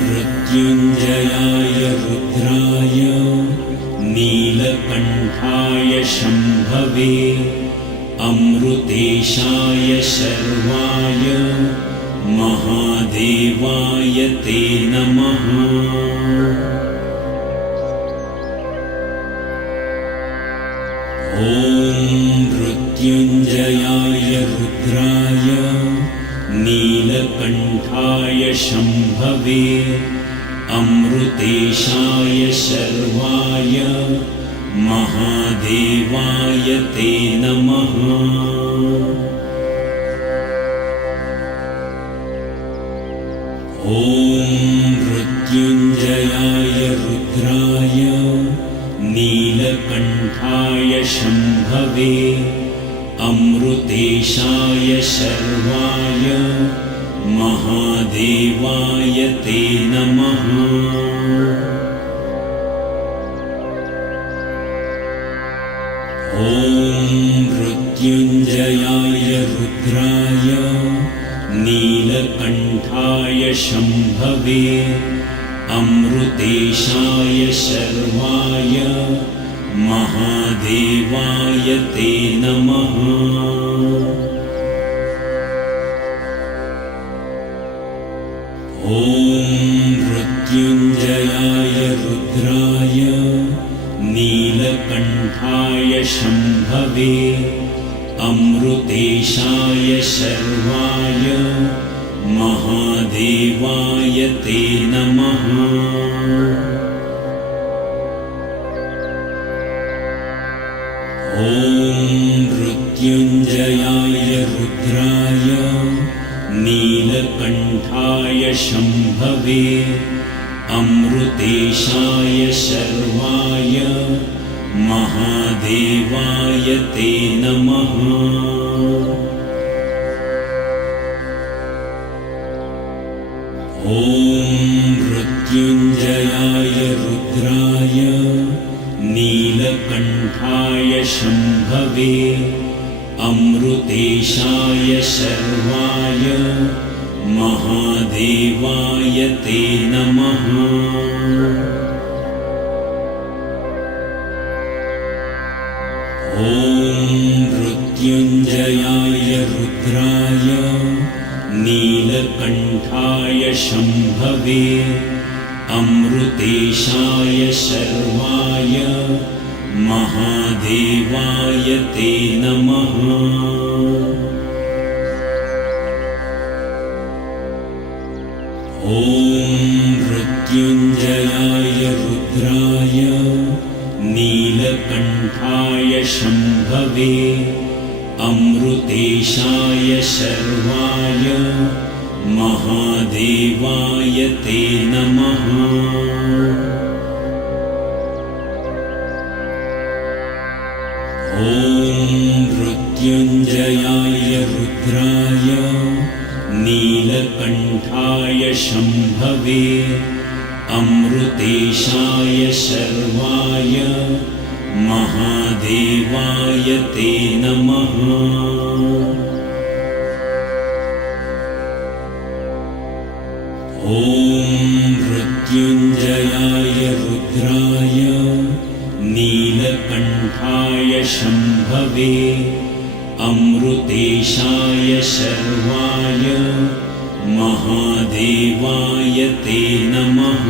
मृत्युञ्जयाय रुद्राय नीलकण्ठाय शम्भवे अमृतेशाय शर्वाय महादेवाय ते नमः। मृत्युञ्जयाय रुद्राय नीलकण्ठाय शम्भवे अमृतेशाय शर्वाय महादेवाय ते नमः। मृत्युञ्जयाय रुद्राय नीलकण्ठाय शम्भवे अमृतेशाय शर्वाय महादेवाय ते नमः। मृत्युञ्जयाय रुद्राय नीलकण्ठाय शम्भवे अमृतेशाय शर्वाय महादेवाय ते नमः। मृत्युञ्जयाय रुद्राय नीलकण्ठाय शम्भवे अमृतेशाय शर्वाय महादेवाय ते नमः। मृत्युञ्जयाय रुद्राय नीलकण्ठाय शम्भवे अमृतेशाय शर्वाय महादेवाय ते नमः। मृत्युञ्जयाय रुद्राय नीलकण्ठाय शम्भवे अमृतेशाय शर्वाय महादेवाय ते नमः। मृत्युञ्जयाय रुद्राय नीलकण्ठाय शम्भवे अमृतेशाय शर्वाय महादेवाय ते नमः। मृत्युञ्जयाय रुद्राय नीलकण्ठाय शम्भवे अमृतेशाय शर्वाय महादेवाय ते नमः। मृत्युञ्जयाय रुद्राय नीलकण्ठाय शम्भवे अमृतेशाय शर्वाय महादेवाय ते नमः। मृत्युञ्जयाय रुद्राय नीलकण्ठाय शम्भवे अमृतेशाय शर्वाय महादेवाय ते नमः।